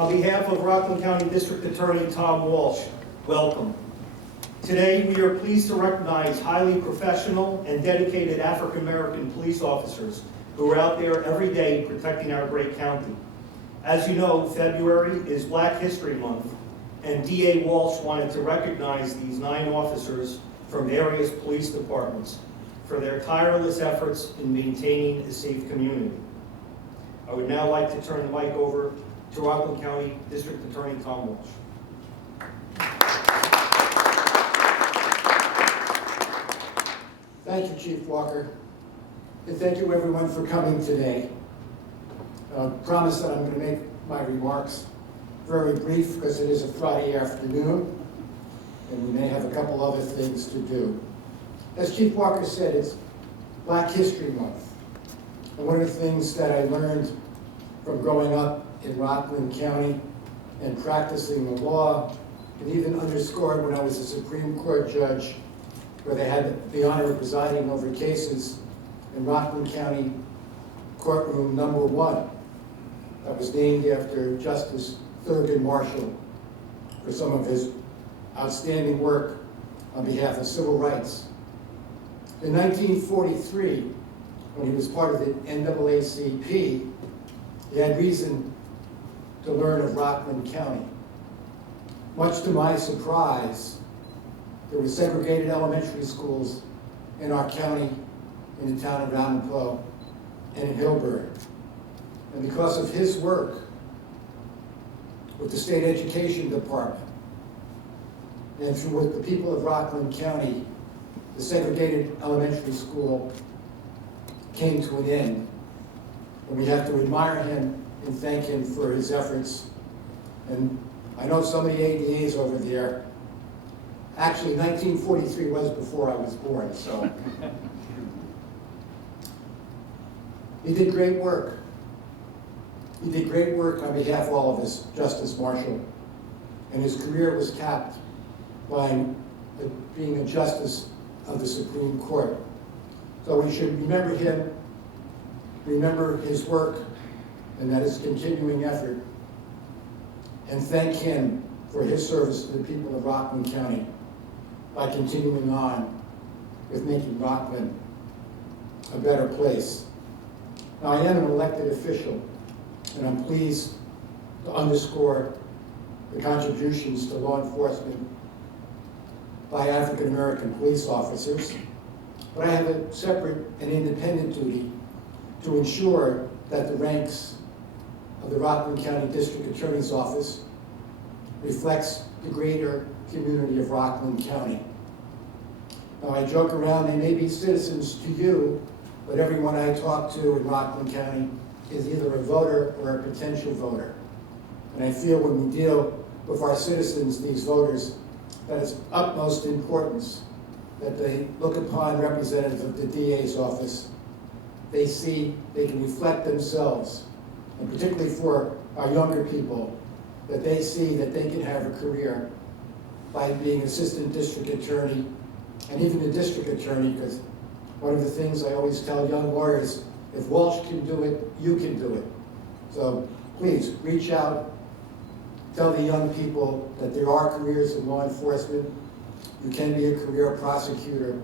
On behalf of Rockland County District Attorney Tom Walsh, welcome. Today, we are pleased to recognize highly professional and dedicated African American police officers who are out there every day protecting our great county. As you know, February is Black History Month, and DA Walsh wanted to recognize these 9 officers from various police departments for their tireless efforts in maintaining a safe community. I would now like to turn the mic over to Rockland County District Attorney Tom Walsh. Thank you, Chief Walker, and thank you everyone for coming today. I promise that I'm going to make my remarks very brief because it is a Friday afternoon and we may have a couple other things to do. As Chief Walker said, it's Black History Month. And one of the things that I learned from growing up in Rockland County and practicing the law, and even underscored when I was a Supreme Court judge, where they had the honor of presiding over cases in Rockland County Courtroom Number 1, that was named after Justice Thurgood Marshall for some of his outstanding work on behalf of civil rights. In 1943, when he was part of the NAACP, he had reason to learn of Rockland County. Much to my surprise, there were segregated elementary schools in our county, in the town of Ramapo and in Hillsborough. And because of his work with the State Education Department and through with the people of Rockland County, the segregated elementary school came to an end. And we have to admire him and thank him for his efforts. And I know so many ADAs over there. Actually, 1943 was before I was born, so. He did great work. He did great work on behalf of all of us, Justice Marshall. And his career was capped by being a justice of the Supreme Court. So we should remember him, remember his work, and that his continuing effort, and thank him for his service to the people of Rockland County by continuing on with making Rockland a better place. Now, I am an elected official, and I'm pleased to underscore the contributions to law enforcement by African American police officers, but I have a separate and independent duty to ensure that the ranks of the Rockland County District Attorney's Office reflects the greater community of Rockland County. Now, I joke around, they may be citizens to you, but everyone I talk to in Rockland County is either a voter or a potential voter. And I feel when we deal with our citizens, these voters, that it's utmost importance that they look upon representatives of the DA's office. They see, they can reflect themselves, and particularly for our younger people, that they see that they can have a career by being assistant district attorney and even a district attorney, because one of the things I always tell young lawyers, if Walsh can do it, you can do it. So please reach out, tell the young people that there are careers in law enforcement. You can be a career prosecutor,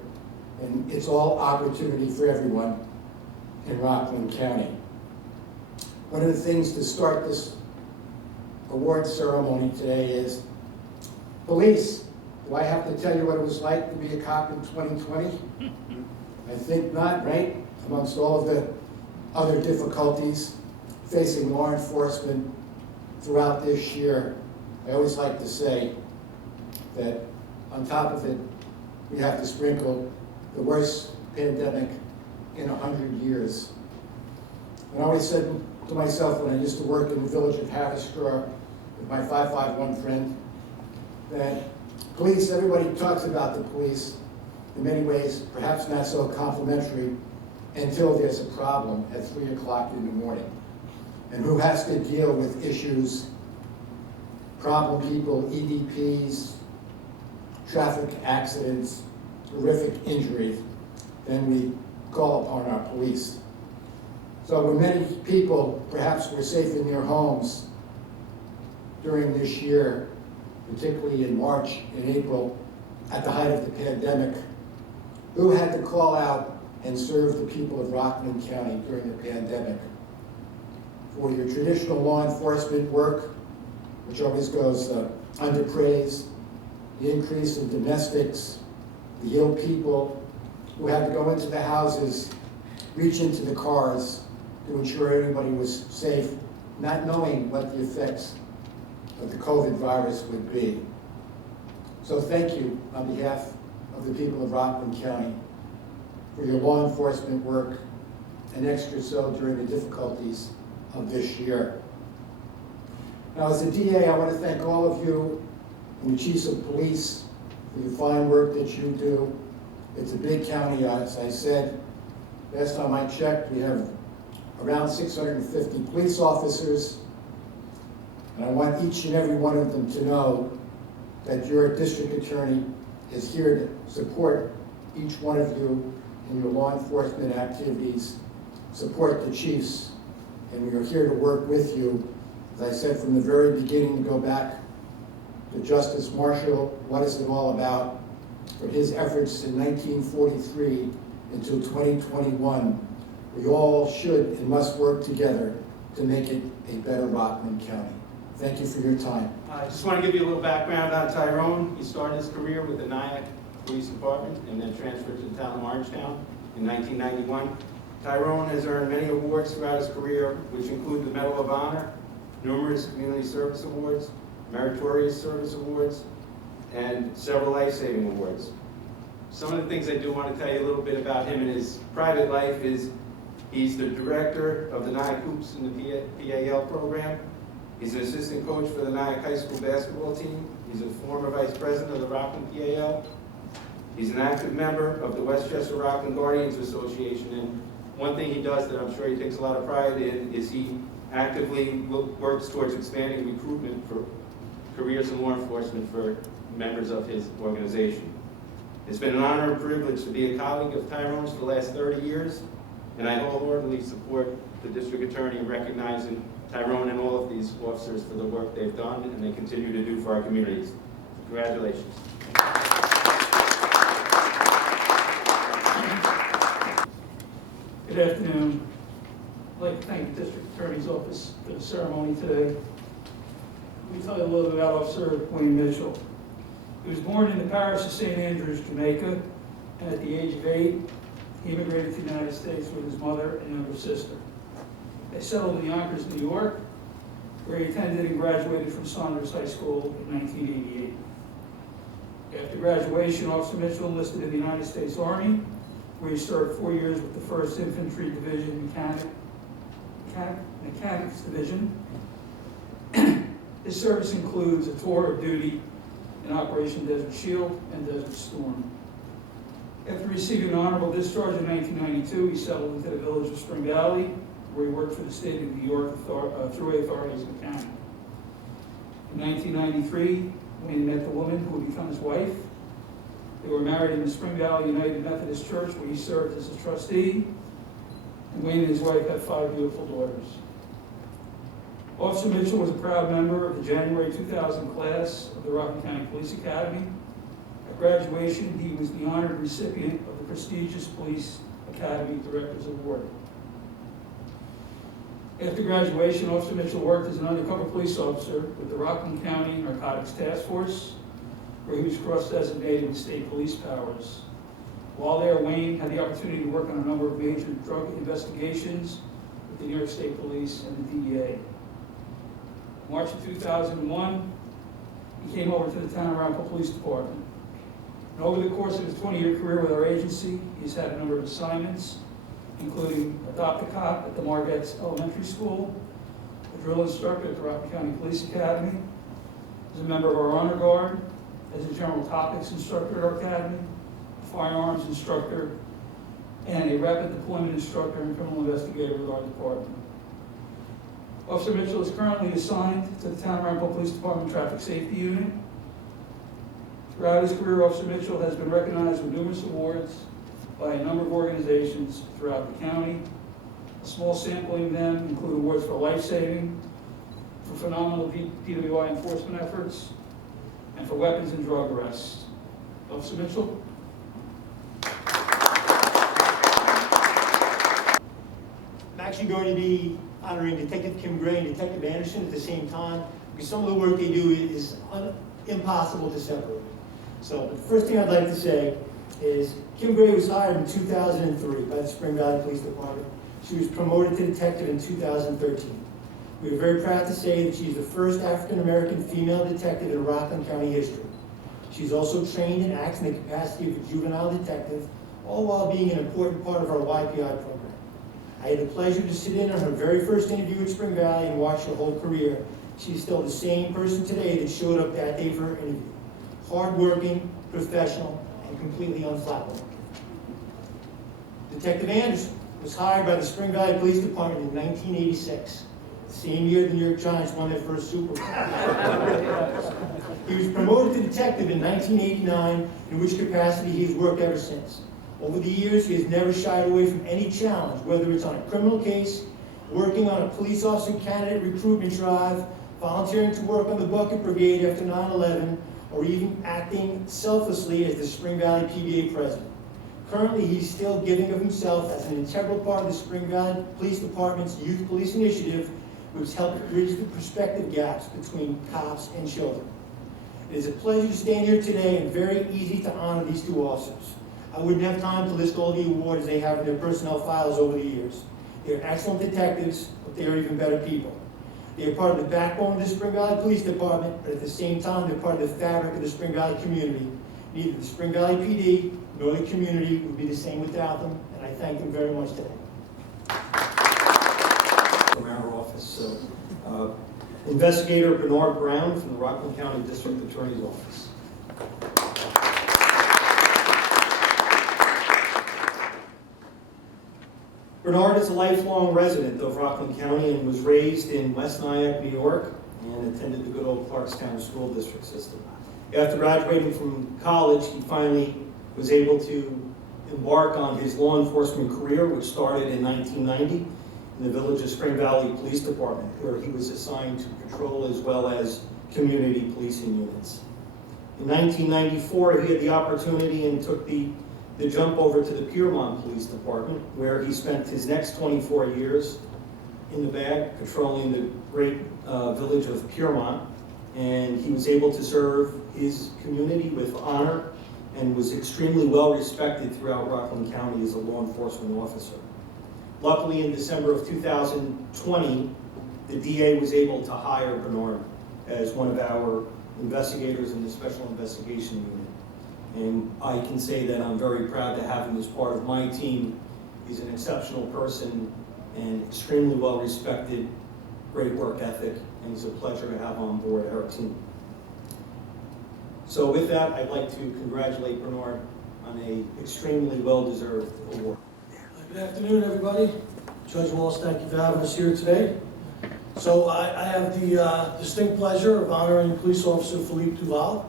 and it's all opportunity for everyone in Rockland County. One of the things to start this award ceremony today is police. Do I have to tell you what it was like to be a cop in 2020? I think not, right? Amongst all of the other difficulties facing law enforcement throughout this year, I always like to say that on top of it, we have to sprinkle the worst pandemic in 100 years. And I always said to myself when I used to work in the village of Haverstraw with my 551 friend, that police, everybody talks about the police, in many ways, perhaps not so complimentary, until there's a problem at 3 o'clock in the morning. And who has to deal with issues, problem people, EDPs, traffic accidents, horrific injuries, then we call upon our police. So when many people perhaps were safe in their homes, during this year, particularly in March and April, at the height of the pandemic, who had to call out and serve the people of Rockland County during the pandemic. For your traditional law enforcement work, which always goes under praise, the increase in domestics, the ill people who had to go into the houses, reach into the cars to ensure everybody was safe, not knowing what the effects of the COVID virus would be. So thank you on behalf of the people of Rockland County for your law enforcement work, and extra so during the difficulties of this year. Now, as a DA, I want to thank all of you and the chiefs of police for the fine work that you do. It's a big county, as I said. Last time I checked, we have around 650 police officers, and I want each and every one of them to know that your district attorney is here to support each one of you in your law enforcement activities, support the chiefs, and we are here to work with you. As I said from the very beginning, go back to Justice Marshall, what is it all about? For his efforts in 1943 until 2021, we all should and must work together to make it a better Rockland County. Thank you for your time. I just want to give you a little background on Tyrone. He started his career with the Nyack Police Department and then transferred to the town of Orangetown in 1991. Tyrone has earned many awards throughout his career, which include the Medal of Honor, numerous community service awards, meritorious service awards, and several life-saving awards. Some of the things I do want to tell you a little bit about him in his private life is he's the director of the Nyack Hoops in the PAL program. He's an assistant coach for the Nyack High School basketball team. He's a former vice president of the Rockland PAL. He's an active member of the Westchester Rockland Guardians Association, and one thing he does that I'm sure he takes a lot of pride in is he actively works towards expanding recruitment for careers in law enforcement for members of his organization. It's been an honor and privilege to be a colleague of Tyrone's for the last 30 years, and I wholeheartedly support the district attorney in recognizing Tyrone and all of these officers for the work they've done and they continue to do for our communities. Congratulations. Good afternoon. I'd like to thank the District Attorney's Office for the ceremony today. Let me tell you a little bit about Officer Wayne Mitchell. He was born in the parish of St. Andrews, Jamaica, and at the age of 8, he immigrated to the United States with his mother and younger sister. They settled in Yonkers, New York, where he attended and graduated from Saunders High School in 1988. After graduation, Officer Mitchell enlisted in the United States Army, where he served 4 years with the 1st Infantry Division Mechanics Division. His service includes a tour of duty in Operation Desert Shield and Desert Storm. After receiving an honorable discharge in 1992, he settled into the village of Spring Valley, where he worked for the state of New York throughway authorities in the county. In 1993, Wayne met the woman who would become his wife. They were married in the Spring Valley United Methodist Church, where he served as a trustee, and Wayne and his wife had 5 beautiful daughters. Officer Mitchell was a proud member of the January 2000 class of the Rockland County Police Academy. At graduation, he was the honored recipient of the prestigious Police Academy Director's Award. After graduation, Officer Mitchell worked as an undercover police officer with the Rockland County Narcotics Task Force, where he was cross-designated with state police powers. While there, Wayne had the opportunity to work on a number of major drug investigations with the New York State Police and the DEA. In March of 2001, he came over to the town of Ramapo Police Department. And over the course of his 20-year career with our agency, he's had a number of assignments, including adopt a cop at the Margetts Elementary School, a drill instructor at the Rockland County Police Academy, as a member of our Honor Guard, as a general topics instructor at our academy, a firearms instructor, and a rapid deployment instructor and criminal investigator with our department. Officer Mitchell is currently assigned to the Town of Ramapo Police Department Traffic Safety Unit. Throughout his career, Officer Mitchell has been recognized with numerous awards by a number of organizations throughout the county. A small sampling of them include awards for life-saving, for phenomenal DWI enforcement efforts, and for weapons and drug arrests. Officer Mitchell? I'm actually going to be honoring Detective Kim Gray and Detective Anderson at the same time, because some of the work they do is impossible to separate. So the first thing I'd like to say is Kim Gray was hired in 2003 by the Spring Valley Police Department. She was promoted to detective in 2013. We are very proud to say that she's the first African American female detective in Rockland County history. She's also trained and acts in the capacity of a juvenile detective, all while being an important part of our YPI program. I had the pleasure to sit in on her very first interview at Spring Valley and watch her whole career. She's still the same person today that showed up that day for her interview. Hardworking, professional, and completely unflappable. Detective Anderson was hired by the Spring Valley Police Department in 1986, the same year the New York Giants won their first Super Bowl. He was promoted to detective in 1989, in which capacity he has worked ever since. Over the years, he has never shied away from any challenge, whether it's on a criminal case, working on a police officer candidate recruitment drive, volunteering to work on the Bucket Brigade after 9/11, or even acting selflessly as the Spring Valley PBA president. Currently, he's still giving of himself as an integral part of the Spring Valley Police Department's Youth Police Initiative, which helps bridge the perspective gaps between cops and children. It is a pleasure to stand here today and very easy to honor these two officers. I wouldn't have time to list all the awards they have in their personnel files over the years. They're excellent detectives, but they are even better people. They are part of the backbone of the Spring Valley Police Department, but at the same time, they're part of the fabric of the Spring Valley community. Neither the Spring Valley PD nor the community would be the same without them, and I thank them very much today. From our office, Investigator Bernard Brown from the Rockland County District Attorney's Office. Bernard is a lifelong resident of Rockland County and was raised in West Nyack, New York, and attended the good old Clarkstown school district system. After graduating from college, he finally was able to embark on his law enforcement career, which started in 1990 in the Village of Spring Valley Police Department, where he was assigned to patrol as well as community policing units. In 1994, he had the opportunity and took the jump over to the Piermont Police Department, where he spent his next 24 years in the bag patrolling the great village of Piermont, and he was able to serve his community with honor and was extremely well respected throughout Rockland County as a law enforcement officer. Luckily, in December of 2020, the DA was able to hire Bernard as one of our investigators in the Special Investigation Unit. And I can say that I'm very proud to have him as part of my team. He's an exceptional person and extremely well respected, great work ethic, and it's a pleasure to have on board our team. So with that, I'd like to congratulate Bernard on an extremely well-deserved award. Good afternoon, everybody. Judge Walsh, thank you for having us here today. So I have the distinct pleasure of honoring Police Officer Philippe Duval.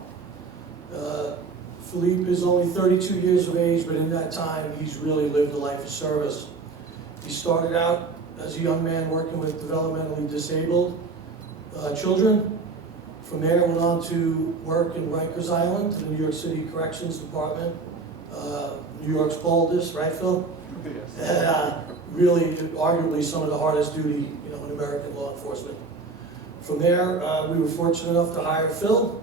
Philippe is only 32 years of age, but in that time, he's really lived a life of service. He started out as a young man working with developmentally disabled children. From there, went on to work in Rikers Island, to the New York City Corrections Department, New York's boldest, right, Phil? Yes. And really, arguably, some of the hardest duty, in American law enforcement. From there, we were fortunate enough to hire Phil,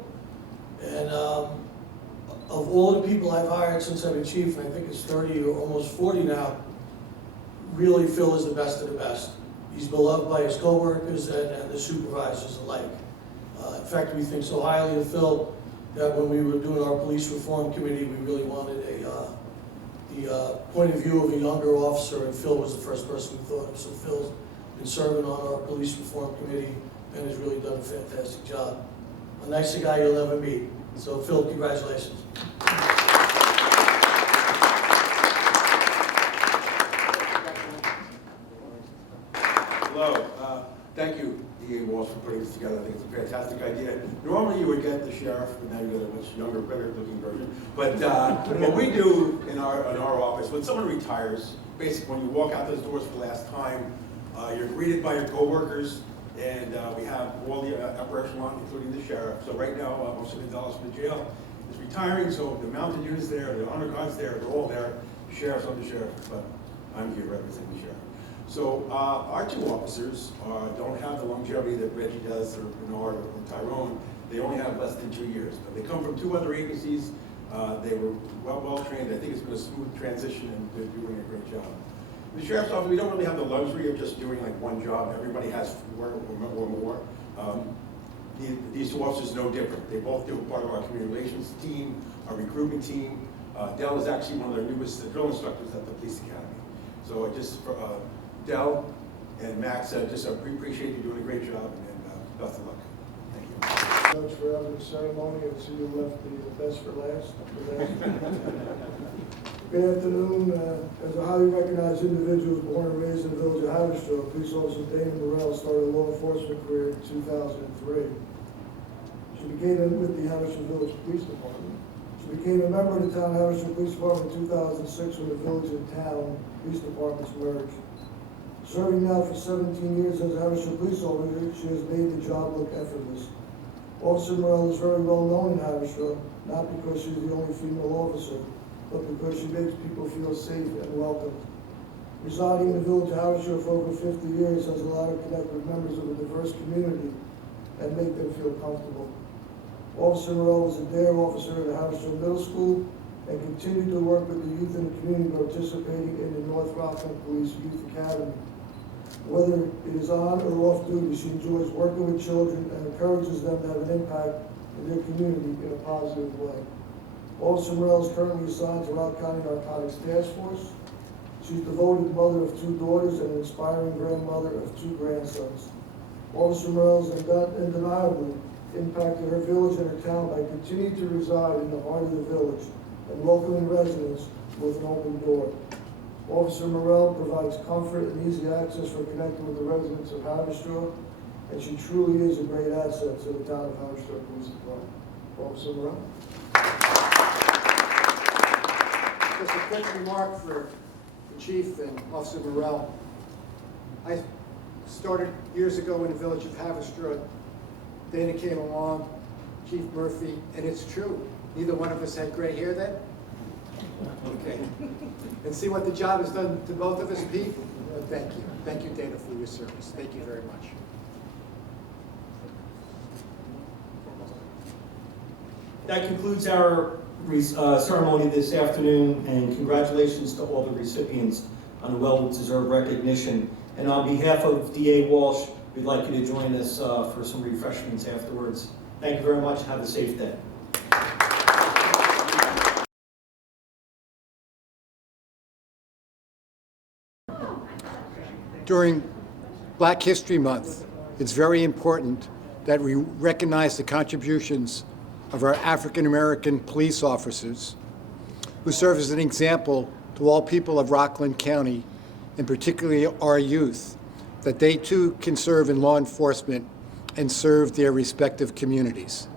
and of all the people I've hired since I've been chief, and I think it's 30 or almost 40 now, really Phil is the best of the best. He's beloved by his coworkers and the supervisors alike. In fact, we think so highly of Phil that when we were doing our police reform committee, we really wanted the point of view of a younger officer, and Phil was the first person we thought of. So Phil's been serving on our police reform committee and has really done a fantastic job. A nicer guy you'll ever meet. So Phil, congratulations. Hello. Thank you, DA Walsh, for putting this together. I think it's a fantastic idea. Normally you would get the sheriff, but now you got a much younger, better looking version. But what we do in our office, when someone retires, basically when you walk out those doors for the last time, you're greeted by your coworkers, And we have all the upper echelon, including the sheriff. So right now, Officer Gonzalez from the jail is retiring, so the mounted unit's there, the honor guard's there, they're all there. The sheriff's on the sheriff, but I'm here representing the sheriff. So our two officers don't have the longevity that Reggie does, or Bernard, or Tyrone. They only have less than 2 years, but they come from 2 other agencies. They were well trained. I think it's been a smooth transition, and they're doing a great job. In the sheriff's office, we don't really have the luxury of just doing like one job. Everybody has 4 or more. These two officers are no different. They both do part of our community relations team, our recruitment team. Dell is actually one of their newest drill instructors at the police academy. So Dell and Max, we appreciate you doing a great job, and best of luck. Thank you. Much for having the ceremony. I see you left the best for last. Good afternoon. As a highly recognized individual born and raised in the village of Haverstraw, Police Officer Dana Morel started a law enforcement career in 2003. She began with the Haverstraw Village Police Department. She became a member of the town Haverstraw Police Department in 2006 when the village and town police departments merged. Serving now for 17 years as a Haverstraw police officer, she has made the job look effortless. Officer Morel is very well known in Haverstraw, not because she's the only female officer, but because she makes people feel safe and welcome. Residing in the village of Haverstraw for over 50 years has allowed her to connect with members of a diverse community and make them feel comfortable. Officer Morel was a dare officer at the Haverstraw Middle School and continued to work with the youth in the community participating in the North Rockland Police Youth Academy. Whether it is on or off duty, she enjoys working with children and encourages them to have an impact in their community in a positive way. Officer Morel is currently assigned to Rock County Narcotics Task Force. She's a devoted mother of 2 daughters and an inspiring grandmother of 2 grandsons. Officer Morel has undeniably impacted her village and her town by continuing to reside in the heart of the village and welcoming residents with an open door. Officer Morel provides comfort and easy access for connecting with the residents of Haverstraw, and she truly is a great asset to the town of Haverstraw Police Department. Officer Morel. Just a quick remark for the chief and Officer Morel. I started years ago in the village of Haverstraw. Dana came along, Chief Murphy, and it's true. Neither one of us had gray hair then? Okay. And see what the job has done to both of us, Pete? Thank you. Thank you, Dana, for your service. Thank you very much. That concludes our ceremony this afternoon, and congratulations to all the recipients on a well-deserved recognition. And on behalf of DA Walsh, we'd like you to join us for some refreshments afterwards. Thank you very much. Have a safe day. During Black History Month, it's very important that we recognize the contributions of our African American police officers who serve as an example to all people of Rockland County, and particularly our youth, that they too can serve in law enforcement and serve their respective communities.